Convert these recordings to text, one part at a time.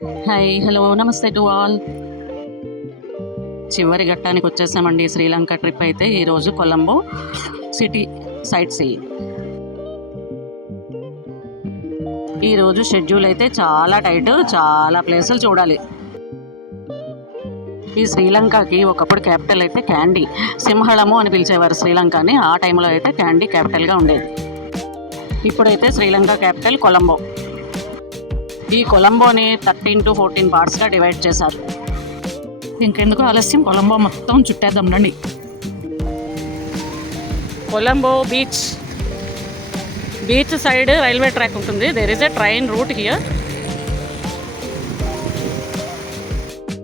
Hi hello నమస్తే to all. చివరి ఘట్టానికి వచ్చేసామండి శ్రీలంక ట్రిప్ అయితే ఈరోజు కొలంబో సిటీ సైట్ సీ. ఈరోజు షెడ్యూల్ అయితే చాలా టైట్ చాలా ప్లేసులు చూడాలి. ఈ శ్రీలంకకి ఒకప్పుడు క్యాపిటల్ అయితే క్యాండీ సింహళము అని పిలిచేవారు శ్రీలంకని ఆ టైంలో అయితే క్యాండీ క్యాపిటల్గా ఉండేది. ఇప్పుడైతే శ్రీలంక క్యాపిటల్ కొలంబో. ఈ కొలంబోని థర్టీన్ టు ఫోర్టీన్ పార్ట్స్గా డివైడ్ చేశారు. ఇంకెందుకు ఆలస్యం? కొలంబో మొత్తం చుట్టేద్దాం రండి. Colombo beach beach side railway track ఉంటుంది. There is a train route here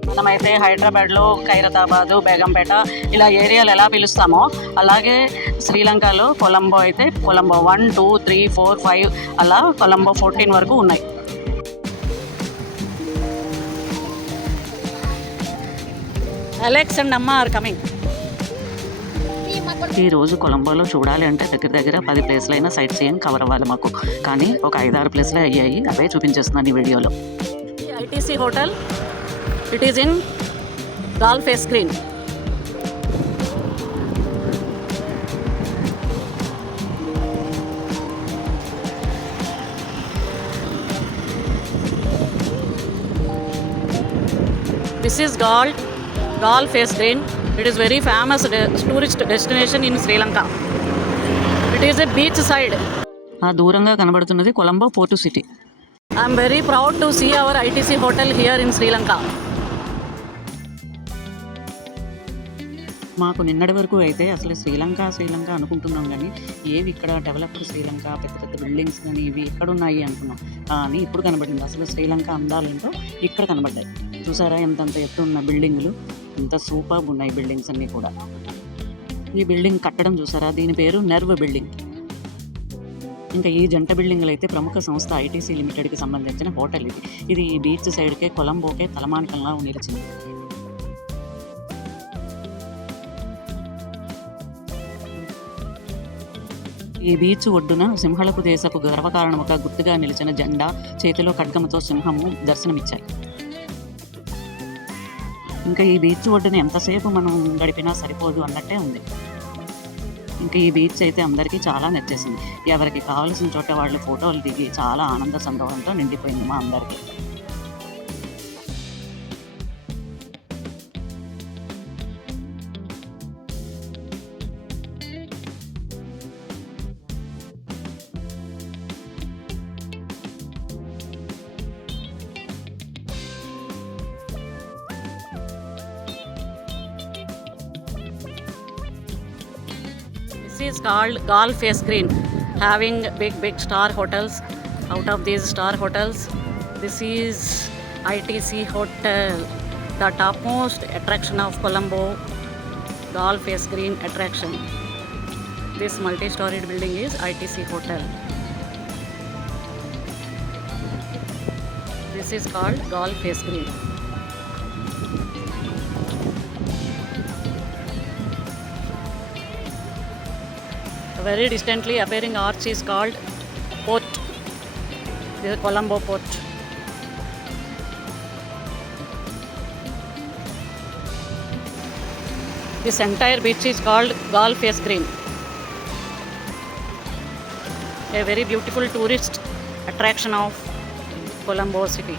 మనమైతే హైదరాబాద్లో ఖైరతాబాదు బేగంపేట ఇలా ఏరియాలు ఎలా పిలుస్తామో అలాగే శ్రీలంకలో కొలంబో అయితే Colombo one two three four five అలా కొలంబో ఫోర్టీన్ వరకు ఉన్నాయి. అలెక్స్ అండ్ అమ్మ ఆర్ కమింగ్ ఈ రోజు కొలంబోలో చూడాలి అంటే దగ్గర దగ్గర పది ప్లేస్లు అయినా సైట్ సీయింగ్ కవర్ అవ్వాలి మాకు. కానీ ఒక ఐదారు ప్లేస్లే అయ్యాయి. అవే చూపించేస్తున్నాను ఈ వీడియోలో. ITC hotel it is in Galle face green This is Gaal, Gaal Face Green. It is very famous de- tourist destination in Sri Lanka. It is a beach side. ఆ దూరంగా కనబడుతున్నది Colombo port city I'm very proud to see our ITC hotel here in Sri Lanka మాకు నిన్నటి వరకు అయితే అసలు శ్రీలంక శ్రీలంక అనుకుంటున్నాం కానీ ఏవి ఇక్కడ డెవలప్డ్ శ్రీలంక పెద్ద పెద్ద బిల్డింగ్స్ కానీ ఇవి ఎక్కడ ఉన్నాయి అనుకున్నాం కానీ ఇప్పుడు కనబడింది అసలు శ్రీలంక అందాలేంటో ఇక్కడ కనబడ్డాయి చూసారా ఎంతంత ఎత్తు ఉన్న బిల్డింగ్లు ఎంత సూపర్గా ఉన్నాయి బిల్డింగ్స్ అన్నీ కూడా. ఈ బిల్డింగ్ కట్టడం చూసారా? దీని పేరు నెర్వ్ బిల్డింగ్. ఇంకా ఈ జంట బిల్డింగ్లు అయితే ప్రముఖ సంస్థ ఐటీసీ లిమిటెడ్కి సంబంధించిన హోటల్ ఇది. ఇది ఈ బీచ్ సైడ్కే కొలంబోకే తలమానికంలా నిలిచింది ఈ బీచ్ ఒడ్డున సింహళపు దేశపు గర్వకారణముగా గుర్తుగా నిలిచిన జెండా చేతిలో ఖడ్గముతో సింహము దర్శనమిచ్చాయి ఇంకా ఈ బీచ్ ఒడ్డున ఎంతసేపు మనం గడిపినా సరిపోదు అన్నట్టే ఉంది. ఇంకా ఈ బీచ్ అయితే అందరికీ చాలా నచ్చేసింది. ఎవరికి కావలసిన చోట వాళ్ళు ఫోటోలు దిగి చాలా ఆనంద సంభవంతో నిండిపోయింది మా అందరికీ. Is called Golf Face Green, having big, big star hotels. Out of these star hotels, this is ITC Hotel, the topmost attraction of Colombo, Golf Face Green attraction. This multi-storied building is ITC Hotel. This is called Golf Face Green. Very distantly appearing arch is called port. This is Colombo port. This entire beach is called Golf Face Green. A very beautiful tourist attraction of Colombo city.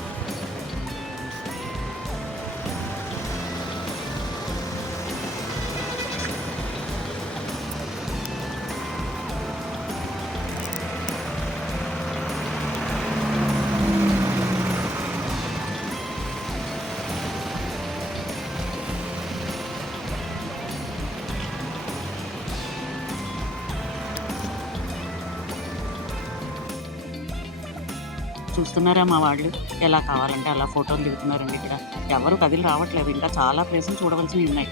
చూస్తున్నారా మా వాళ్ళు? ఎలా కావాలంటే అలా ఫోటోలు దిగుతున్నారండి ఇక్కడ. ఎవరు కదిలి రావట్లేదు. ఇంకా చాలా ప్లేసులు చూడవలసినవి ఉన్నాయి.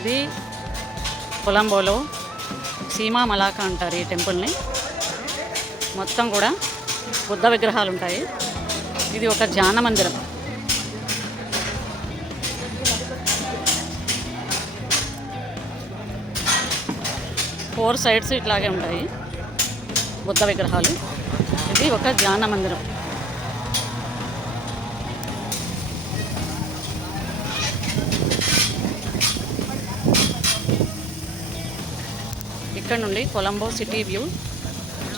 ఇది కొలంబోలో సీమా మలాకా అంటారు ఈ టెంపుల్ని. మొత్తం కూడా బుద్ధ విగ్రహాలు ఉంటాయి. ఇది ఒక ధ్యాన మందిరం. ఫోర్ సైడ్స్ ఇట్లాగే ఉంటాయి బుద్ధ విగ్రహాలు. ఇది ఒక ధ్యాన మందిరం ఇక్కడ నుండి కొలంబో సిటీ వ్యూ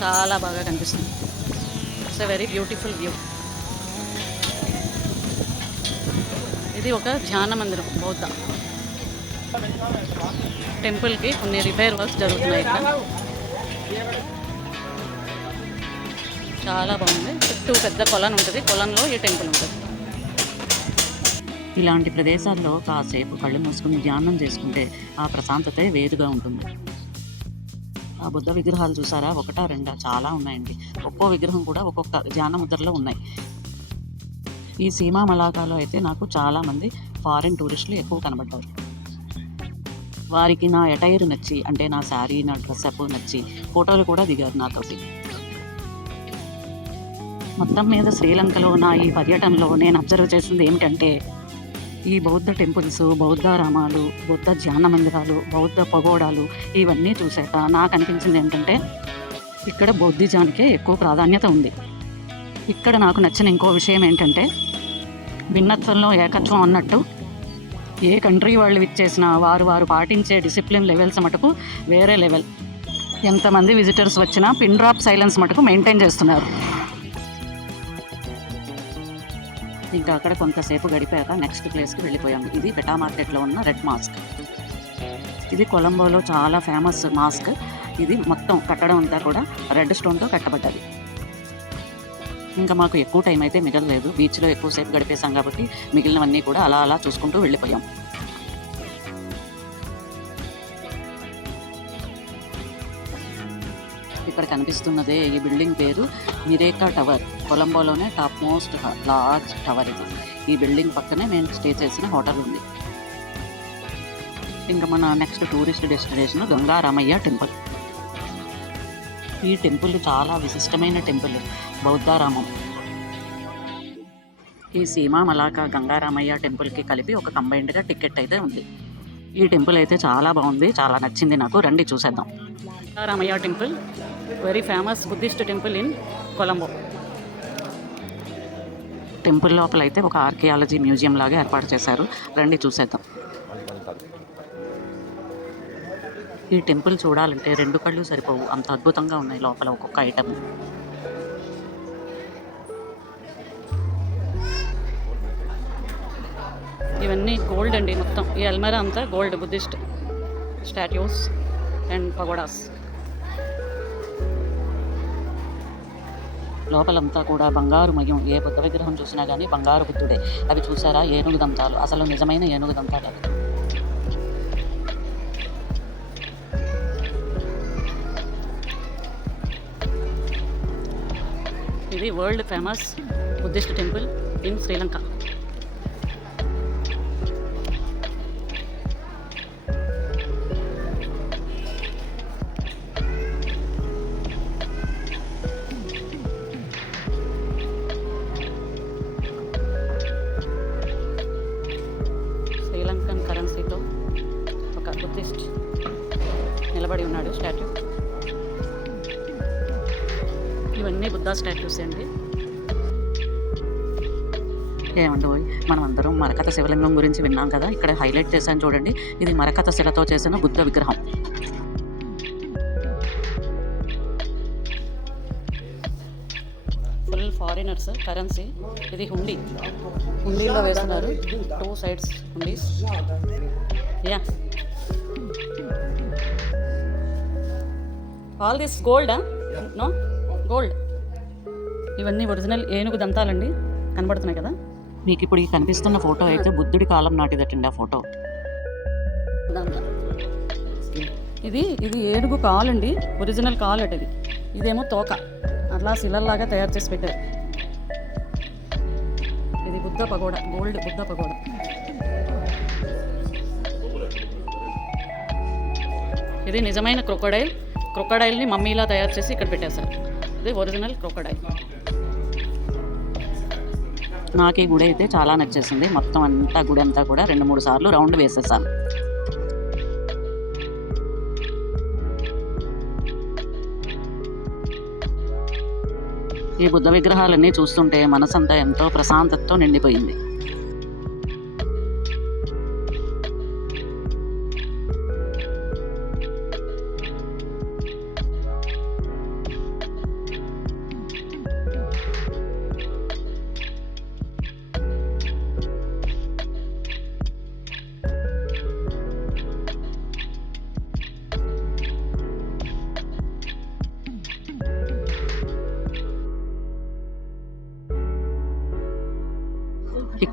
చాలా బాగా కనిపిస్తుంది. It's a very beautiful view ఇది ఒక ధ్యాన మందిరం బౌద్ధ. టెంపుల్కి కొన్ని రిపేర్ వర్క్స్ జరుగుతున్నాయి ఇక్కడ. చాలా బాగుంది. చుట్టూ పెద్ద కొలను ఉంటుంది. కొలంలో ఈ టెంపుల్ ఉంటుంది. ఇలాంటి ప్రదేశాల్లో కాసేపు కళ్ళు మూసుకుని ధ్యానం చేసుకుంటే ఆ ప్రశాంతతే వేరుగా ఉంటుంది. ఆ బుద్ధ విగ్రహాలు చూసారా? ఒకటా రెండా? చాలా ఉన్నాయండి. ఒక్కో విగ్రహం కూడా ఒక్కొక్క ధ్యాన ముద్రలో ఉన్నాయి. ఈ సీమా మలాకాలో అయితే నాకు చాలామంది ఫారిన్ టూరిస్టులు ఎక్కువ కనబడ్డారు. వారికి నా ఎటైర్ నచ్చి అంటే నా శారీ నా డ్రెస్అప్ నచ్చి ఫోటోలు కూడా దిగారు నాతోటి. మొత్తం మీద శ్రీలంకలో నా ఈ పర్యటనలో నేను అబ్జర్వ్ చేసింది ఏమిటంటే ఈ బౌద్ధ టెంపుల్స్ బౌద్ధ రామాలు బౌద్ధ ధ్యాన మందిరాలు బౌద్ధ పగోడాలు ఇవన్నీ చూశాక నాకు అనిపించింది ఏంటంటే ఇక్కడ బౌద్ధిజానికే ఎక్కువ ప్రాధాన్యత ఉంది. ఇక్కడ నాకు నచ్చిన ఇంకో విషయం ఏంటంటే భిన్నత్వంలో ఏకత్వం అన్నట్టు ఏ కంట్రీ వాళ్ళు ఇచ్చేసినా వారు వారు పాటించే డిసిప్లిన్ లెవెల్స్ మటుకు వేరే లెవెల్ ఎంతమంది విజిటర్స్ వచ్చినా పిన్ డ్రాప్ సైలెన్స్ మటుకు మెయింటైన్ చేస్తున్నారు. ఇంకా అక్కడ కొంతసేపు గడిపాక నెక్స్ట్ ప్లేస్కి వెళ్ళిపోయాము ఇది పెటా మార్కెట్లో ఉన్న రెడ్ మాస్క్ ఇది కొలంబోలో చాలా ఫేమస్ మాస్క్ ఇది మొత్తం కట్టడం అంతా కూడా రెడ్ స్టోన్తో కట్టబడ్డది. ఇంకా మాకు ఎక్కువ టైం అయితే మిగలలేదు. బీచ్లో ఎక్కువసేపు గడిపేశాం కాబట్టి మిగిలినవన్నీ కూడా అలా అలా చూసుకుంటూ వెళ్ళిపోయాం. ఇక్కడ కనిపిస్తున్నదే ఈ బిల్డింగ్ పేరు మిరేకా టవర్. కొలంబోలోనే టాప్ మోస్ట్ లార్జ్ టవర్ ఇది. ఈ బిల్డింగ్ పక్కనే మేము స్టే చేసిన హోటల్ ఉంది. ఇంకా మన next tourist destination Gangaramaya temple. ఈ టెంపుల్ చాలా విశిష్టమైన టెంపుల్. బౌద్ధారామం. ఈ సీమా మలాక గంగారామయ్య టెంపుల్కి కలిపి ఒక కంబైన్డ్గా టికెట్ అయితే ఉంది. ఈ టెంపుల్ అయితే చాలా బాగుంది చాలా నచ్చింది నాకు. రండి చూసేద్దాం. Gangaramaya temple very famous Buddhist temple in Colombo. Temple లోపల అయితే ఒక ఆర్కియాలజీ మ్యూజియం లాగా ఏర్పాటు చేశారు. రండి చూసేద్దాం. ఈ టెంపుల్ చూడాలంటే రెండు కళ్ళు సరిపోవు. అంత అద్భుతంగా ఉన్నాయి లోపల ఒక్కొక్క ఐటమ్. ఇవన్నీ గోల్డ్ అండి మొత్తం. ఈ అల్మెరా అంతా gold Buddhist statues and pagodas. లోపలంతా కూడా బంగారు మయం ఏ బుద్ధ విగ్రహం చూసినా కానీ బంగారు బుద్ధుడే. అవి చూసారా? ఏనుగు దంతాలు. అసలు నిజమైన ఏనుగు దంతాలు అవి. ఇది world famous Buddhist temple in Sri Lanka. అండి. ఏమండి మనం అందరం మరకత శివలింగం గురించి విన్నాం కదా ఇక్కడ హైలైట్ చేశాను చూడండి. ఇది మరకత శిలతో చేసిన బుద్ధ విగ్రహం. ఫుల్ ఫారినర్స్ కరెన్సీ ఇది హుండీ. హుండీలో వేస్తున్నారు. Two sides హుండీస్. Yeah all this gold no gold ఇవన్నీ ఒరిజినల్ ఏనుగు దంతాలండి. కనబడుతున్నాయి కదా? మీకు ఇప్పుడు ఈ కనిపిస్తున్న ఫోటో అయితే బుద్ధుడి కాలం నాటిదటండి ఆ ఫోటో. ఇది ఇది ఏనుగు కాలు అండి ఒరిజినల్ కాలు అట ఇది. ఇదేమో తోక. అట్లా శిలల్లాగా తయారు చేసి పెట్టారు. ఇది Buddha pagoda gold Buddha pagoda. ఇది నిజమైన క్రొకడైల్. క్రొకడైల్ని మమ్మీలా తయారు చేసి ఇక్కడ పెట్టేశారు. ఇది ఒరిజినల్ క్రొకడైల్. నాకు ఈ గుడి అయితే చాలా నచ్చేసింది. మొత్తం అంతా గుడి అంతా కూడా రెండు మూడు సార్లు రౌండ్ వేసేసాను. ఈ బుద్ధ విగ్రహాలన్నీ చూస్తుంటే మనసంతా ఎంతో ప్రశాంతతతో నిండిపోయింది.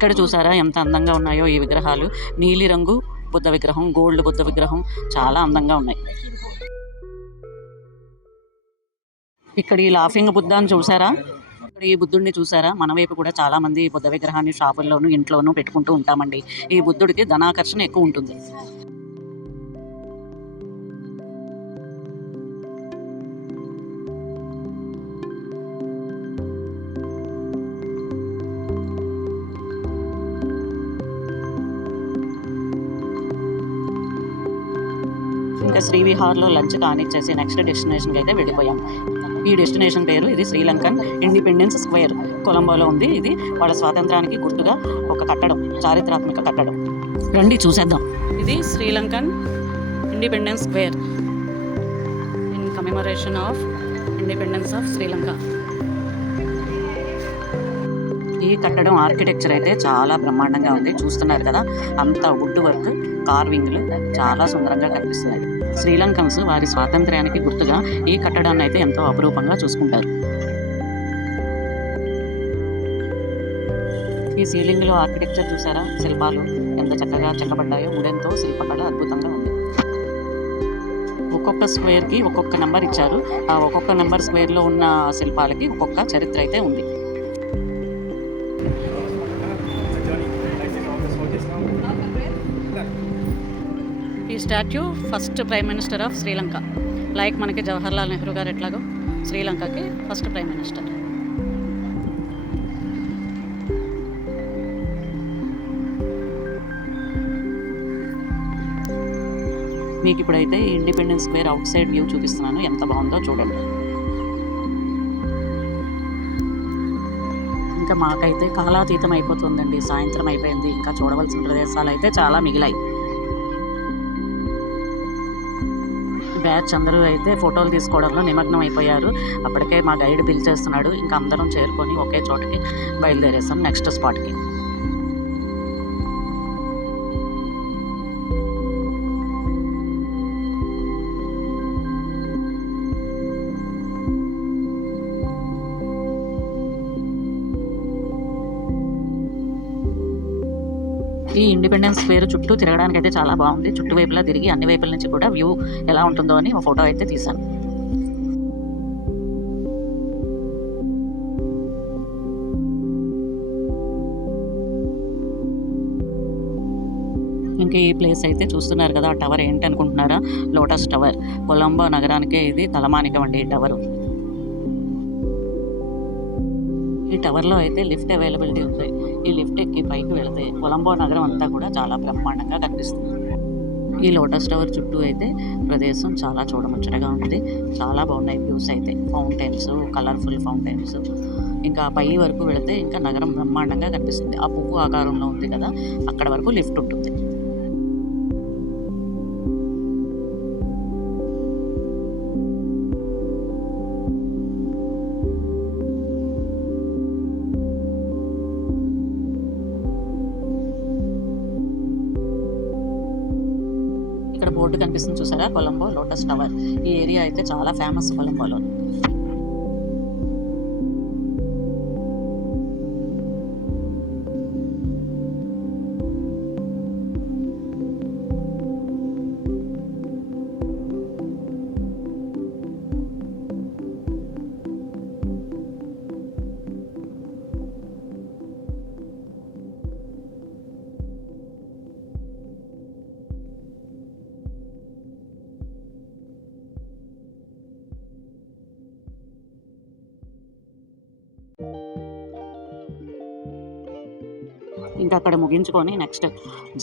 ఇక్కడ చూసారా? ఎంత అందంగా ఉన్నాయో ఈ విగ్రహాలు. నీలి రంగు బుద్ధ విగ్రహం గోల్డ్ బుద్ధ విగ్రహం చాలా అందంగా ఉన్నాయి. ఇక్కడ ఈ లాఫింగ్ బుద్ధాన్ని చూసారా? ఇక్కడ ఈ బుద్ధుడిని చూసారా? మన వైపు కూడా చాలా మంది బుద్ధ విగ్రహాన్ని షాపుల్లోనూ ఇంట్లోనూ పెట్టుకుంటూ ఉంటామండి. ఈ బుద్ధుడికి ధనాకర్షణ ఎక్కువ ఉంటుంది. శ్రీవిహార్లో లంచ్ కానిచ్చేసి నెక్స్ట్ డెస్టినేషన్కి అయితే వెళ్ళిపోయాం. ఈ డెస్టినేషన్ పేరు ఇది శ్రీలంకన్ ఇండిపెండెన్స్ స్క్వేర్ కొలంబోలో ఉంది. ఇది వాళ్ళ స్వాతంత్రానికి గుర్తుగా ఒక కట్టడం చారిత్రాత్మక కట్టడం. రండి చూసేద్దాం. ఇది Sri Lankan independence square in commemoration of independence of Sri Lanka ఈ కట్టడం ఆర్కిటెక్చర్ అయితే చాలా బ్రహ్మాండంగా ఉంది. చూస్తున్నారు కదా అంత వుడ్ వర్క్ కార్వింగ్లు చాలా సుందరంగా కనిపిస్తున్నాయి. శ్రీలంకన్స్ వారి స్వాతంత్ర్యానికి గుర్తుగా ఈ కట్టడాన్ని అయితే ఎంతో అపురూపంగా చూసుకుంటారు. ఈ సీలింగ్లో ఆర్కిటెక్చర్ చూసారా? శిల్పాలు ఎంత చక్కగా చెక్కబడ్డాయో ఉడెంతో శిల్పకళ అద్భుతంగా ఉంది. ఒక్కొక్క స్క్వేర్కి ఒక్కొక్క నెంబర్ ఇచ్చారు. ఆ ఒక్కొక్క నెంబర్ స్క్వేర్లో ఉన్న శిల్పాలకి ఒక్కొక్క చరిత్ర అయితే ఉంది. Statue first prime minister of Sri Lanka like మనకి జవహర్లాల్ నెహ్రూ గారు ఎట్లాగో శ్రీలంకకి ఫస్ట్ ప్రైమ్ మినిస్టర్ మీకు ఇప్పుడైతే independence square outside view చూపిస్తున్నాను. ఎంత బాగుందో చూడండి. ఇంకా మాకైతే కాలాతీతం అయిపోతుందండి. సాయంత్రం అయిపోయింది. ఇంకా చూడవలసిన ప్రదేశాలు అయితే చాలా మిగిలాయి. బ్యాచ్ అందరూ అయితే ఫోటోలు తీసుకోవడంలో నిమగ్నం అయిపోయారు. అప్పటికే మా గైడ్ పిలిచేస్తున్నాడు. ఇంకా అందరం చేరుకొని ఒకే చోటకి బయలుదేరేసాం నెక్స్ట్ స్పాట్కి ఇండిపెండెన్స్ స్క్వేర్ చుట్టూ తిరగడానికి అయితే చాలా బాగుంది. చుట్టూ వైపులా తిరిగి అన్ని వైపుల నుంచి కూడా వ్యూ ఎలా ఉంటుందో అని ఒక ఫోటో అయితే తీశాను. ఇంకా ఈ ప్లేస్ అయితే చూస్తున్నారు కదా ఆ టవర్ ఏంటి అనుకుంటున్నారా లోటస్ టవర్ కొలంబో నగరానికే ఇది తలమానికం అండి ఈ టవర్ ఈ టవర్లో అయితే లిఫ్ట్ అవైలబిలిటీ ఉంది. ఈ లిఫ్ట్ ఎక్కి పైకి వెళితే కొలంబో నగరం అంతా కూడా చాలా బ్రహ్మాండంగా కనిపిస్తుంది. ఈ లోటస్ టవర్ చుట్టూ అయితే ప్రదేశం చాలా చూడముచ్చటగా ఉంటుంది చాలా బాగున్నాయి వ్యూస్ అయితే. Fountains colourful fountains. ఇంకా పై వరకు వెళితే ఇంకా నగరం బ్రహ్మాండంగా కనిపిస్తుంది. ఆ పువ్వు ఆకారంలో ఉంది కదా అక్కడ వరకు లిఫ్ట్ ఉంటుంది. కనిపిస్తుంది చూసారా? Colombo lotus tower. ఈ ఏరియా అయితే చాలా ఫేమస్ కొలంబోలో. ఇంకా అక్కడ ముగించుకొని నెక్స్ట్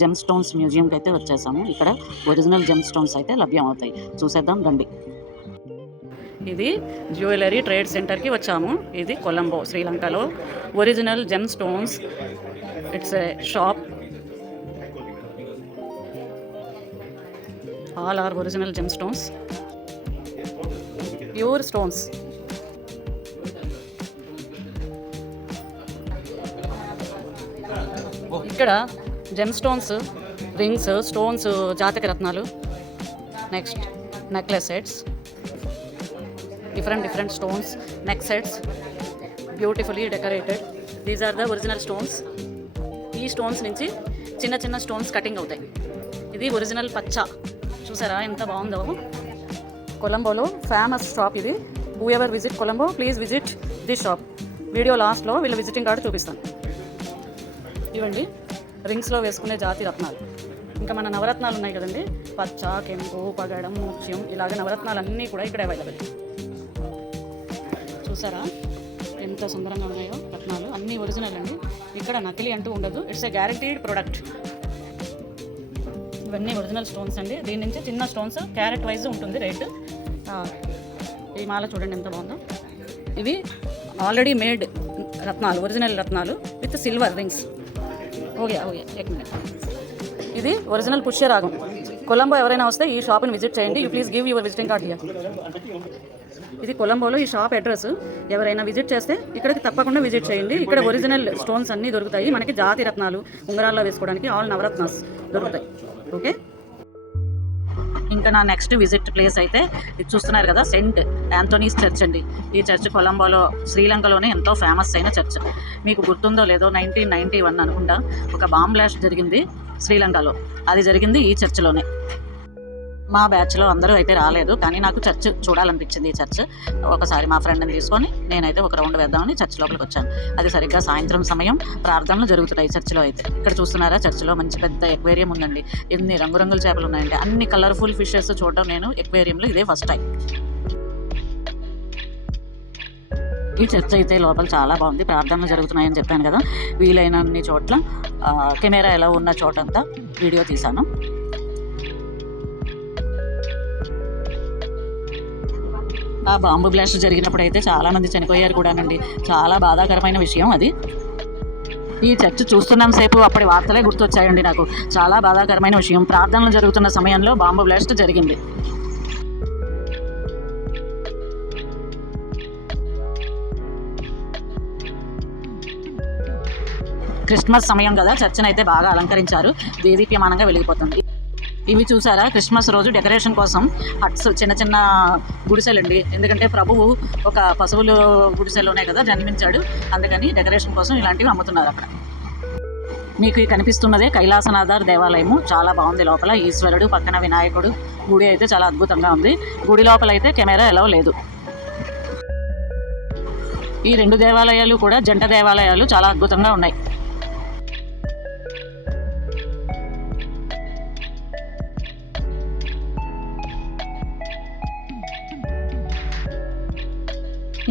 జెమ్ స్టోన్స్ మ్యూజియంకి అయితే వచ్చేసాము. ఇక్కడ ఒరిజినల్ జెమ్ స్టోన్స్ అయితే లభ్యం అవుతాయి చూసేద్దాం రండి. ఇది జ్యువెలరీ ట్రేడ్ సెంటర్కి వచ్చాము. ఇది కొలంబో శ్రీలంకలో. Original gemstones it's a shop all are original gemstones pure stones ఇక్కడ జెమ్ స్టోన్స్ రింగ్స్ స్టోన్స్ జాతక రత్నాలు next necklace sets different different stones neck sets beautifully decorated these are the original stones ఈ stones నుంచి చిన్న చిన్న stones cutting అవుతాయి. ఇది original పచ్చ. చూసారా ఎంత బాగుందో? కొలంబోలో ఫేమస్ షాప్ ఇది. Whoever visit Colombo please visit the shop video లాస్ట్లో వీళ్ళ విజిటింగ్ కార్డు చూపిస్తాను. ఇవ్వండి. రింగ్స్లో వేసుకునే జాతి రత్నాలు. ఇంకా మన నవరత్నాలు ఉన్నాయి కదండి. పచ్చ కెంపు పగడం ముత్యం ఇలాగ నవరత్నాలు అన్నీ కూడా ఇక్కడ అవైలబుల్ చూసారా? ఎంత సుందరంగా ఉన్నాయో రత్నాలు. అన్నీ ఒరిజినల్ అండి. ఇక్కడ నకిలీ అంటూ ఉండదు. ఇట్స్ ఎ గ్యారంటీడ్ ప్రోడక్ట్ ఇవన్నీ ఒరిజినల్ స్టోన్స్ అండి. దీని నుంచి చిన్న స్టోన్స్ క్యారెట్ వైజ్ ఉంటుంది రేటు ఈ మాల చూడండి ఎంత బాగుందో. ఇవి ఆల్రెడీ మేడ్ రత్నాలు ఒరిజినల్ రత్నాలు with silver rings okay okay. ఎక్ మినిట్ ఇది ఒరిజినల్ పుష్యరాగం. కొలంబో ఎవరైనా వస్తే ఈ షాప్ని విజిట్ చేయండి. You please give your visiting card here ఇది కొలంబోలో ఈ షాప్ అడ్రస్ ఎవరైనా విజిట్ చేస్తే ఇక్కడికి తప్పకుండా విజిట్ చేయండి. ఇక్కడ ఒరిజినల్ స్టోన్స్ అన్నీ దొరుకుతాయి. మనకి జాతి రత్నాలు ఉంగరాల్లో వేసుకోవడానికి ఆల్ నవరత్నాస్ దొరుకుతాయి. ఓకే ఇంకా నా నెక్స్ట్ విజిట్ ప్లేస్ అయితే ఇది చూస్తున్నారు కదా సెంట్ యాంథోనీస్ చర్చ్ అండి. ఈ చర్చ్ కొలంబోలో శ్రీలంకలోనే ఎంతో ఫేమస్ అయిన చర్చ్ మీకు గుర్తుందో లేదో నైన్టీన్ నైన్టీ వన్ అనుకుంటా. ఒక బాంబ్ బ్లాస్ట్ జరిగింది శ్రీలంకలో. అది జరిగింది ఈ చర్చిలోనే మా బ్యాచ్లో అందరూ అయితే రాలేదు కానీ నాకు చర్చ్ చూడాలనిపించింది ఈ చర్చ్ ఒకసారి మా ఫ్రెండ్ని తీసుకొని నేనైతే ఒక రౌండ్ వేద్దామని చర్చ్ లోపలికి వచ్చాను. అది సరిగ్గా సాయంత్రం సమయం ప్రార్థనలు జరుగుతున్నాయి చర్చిలో అయితే. ఇక్కడ చూస్తున్నారా చర్చిలో మంచి పెద్ద ఎక్వేరియం ఉందండి. ఎన్ని రంగురంగుల చేపలు ఉన్నాయండి అన్ని కలర్ఫుల్ ఫిషెస్ చూడటం నేను ఎక్వేరియంలో ఇదే ఫస్ట్ టైం ఈ చర్చ్ అయితే లోపల చాలా బాగుంది. ప్రార్థనలు జరుగుతున్నాయని చెప్పాను కదా. వీలైనన్ని చోట్ల కెమెరా ఎలా ఉన్న చోటంతా వీడియో తీశాను. ఆ బాంబు బ్లాస్ట్ జరిగినప్పుడు అయితే చాలా మంది చనిపోయారు కూడానండి. చాలా బాధాకరమైన విషయం అది. ఈ చర్చ్ చూస్తున్నాం సేపు అప్పటి వార్తలే గుర్తొచ్చాయండి నాకు. చాలా బాధాకరమైన విషయం. ప్రార్థనలు జరుగుతున్న సమయంలో బాంబు బ్లాస్ట్ జరిగింది. క్రిస్మస్ సమయం కదా చర్చను అయితే బాగా అలంకరించారు. దేదీప్యమానంగా వెలిగిపోతుంది. ఇవి చూసారా? క్రిస్మస్ రోజు డెకరేషన్ కోసం హట్స్ చిన్న చిన్న గుడిసెలండి. ఎందుకంటే ప్రభువు ఒక పశువులు గుడిసెలోనే కదా జన్మించాడు. అందుకని డెకరేషన్ కోసం ఇలాంటివి అమ్ముతున్నారు అక్కడ. మీకు ఈ కనిపిస్తున్నదే కైలాసనాథార్ దేవాలయము. చాలా బాగుంది లోపల. ఈశ్వరుడు పక్కన వినాయకుడు గుడి అయితే చాలా అద్భుతంగా ఉంది. గుడి లోపల అయితే కెమెరా ఎలా లేదు. ఈ రెండు దేవాలయాలు కూడా జంట దేవాలయాలు చాలా అద్భుతంగా ఉన్నాయి.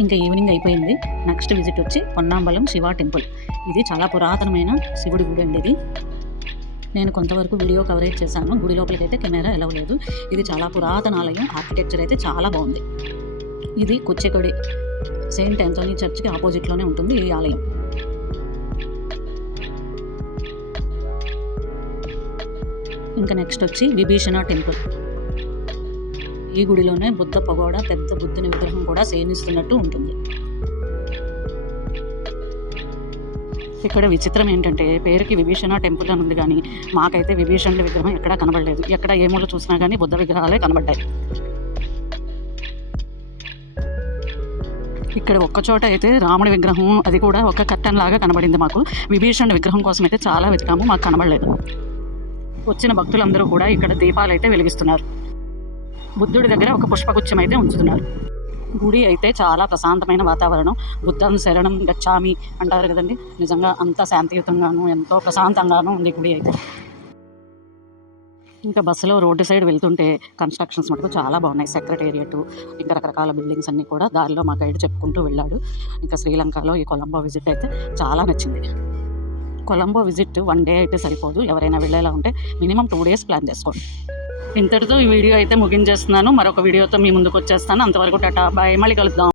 ఇంకా ఈవినింగ్ అయిపోయింది. నెక్స్ట్ విజిట్ వచ్చి పొన్నాంబలం శివ టెంపుల్ ఇది చాలా పురాతనమైన శివుడి గుడి అండి ఇది. నేను కొంతవరకు వీడియో కవరేజ్ చేశాను. గుడి లోపలికి అయితే కెమెరా ఎలవలేదు ఇది చాలా పురాతన ఆలయం. ఆర్కిటెక్చర్ అయితే చాలా బాగుంది. ఇది కుచ్చెకొడి సెయింట్ యాంథోనీ చర్చ్కి ఆపోజిట్లోనే ఉంటుంది ఈ ఆలయం. ఇంకా నెక్స్ట్ వచ్చి విభీషణ టెంపుల్ ఈ గుడిలోనే బుద్ధ పగోడ పెద్ద బుద్ధుని విగ్రహం కూడా సేనిస్తున్నట్టు ఉంటుంది. ఇక్కడ విచిత్రం ఏంటంటే పేరుకి విభీషణ టెంపుల్ అని ఉంది కానీ మాకైతే విభీషణుల విగ్రహం ఎక్కడా కనబడలేదు. ఎక్కడ ఏమూలో చూసినా కానీ బుద్ధ విగ్రహాలే కనబడ్డాయి. ఇక్కడ ఒక్కచోట అయితే రాముడి విగ్రహం అది కూడా ఒక కట్టన్ లాగా కనబడింది మాకు. విభీషణ విగ్రహం కోసం అయితే చాలా వెతికాము మాకు కనబడలేదు. వచ్చిన భక్తులందరూ కూడా ఇక్కడ దీపాలు అయితే వెలిగిస్తున్నారు. బుద్ధుడి దగ్గర ఒక పుష్పగుచ్చం అయితే ఉంచుతున్నారు. గుడి అయితే చాలా ప్రశాంతమైన వాతావరణం. బుద్ధం శరణం గచ్చామి అంటారు కదండి. నిజంగా అంత శాంతియుతంగాను ఎంతో ప్రశాంతంగాను ఉంది గుడి అయితే. ఇంకా బస్సులో రోడ్డు సైడ్ వెళ్తుంటే కన్స్ట్రక్షన్స్ మటుకు చాలా బాగున్నాయి. సెక్రటేరియట్ ఇంకా రకరకాల బిల్డింగ్స్ అన్నీ కూడా దారిలో మా గైడ్ చెప్పుకుంటూ వెళ్ళాడు. ఇంకా శ్రీలంకలో ఈ కొలంబో విజిట్ అయితే చాలా నచ్చింది. కొలంబో విజిట్ వన్ డే అయితే సరిపోదు. ఎవరైనా వెళ్ళేలా ఉంటే మినిమం టూ డేస్ ప్లాన్ చేసుకోండి. ఇంతటితో ఈ వీడియో అయితే ముగించేస్తున్నాను. మరొక వీడియోతో మీ ముందుకు వచ్చేస్తాను. అంతవరకు టాటా బాయ్. మళ్ళీ కలుద్దాం.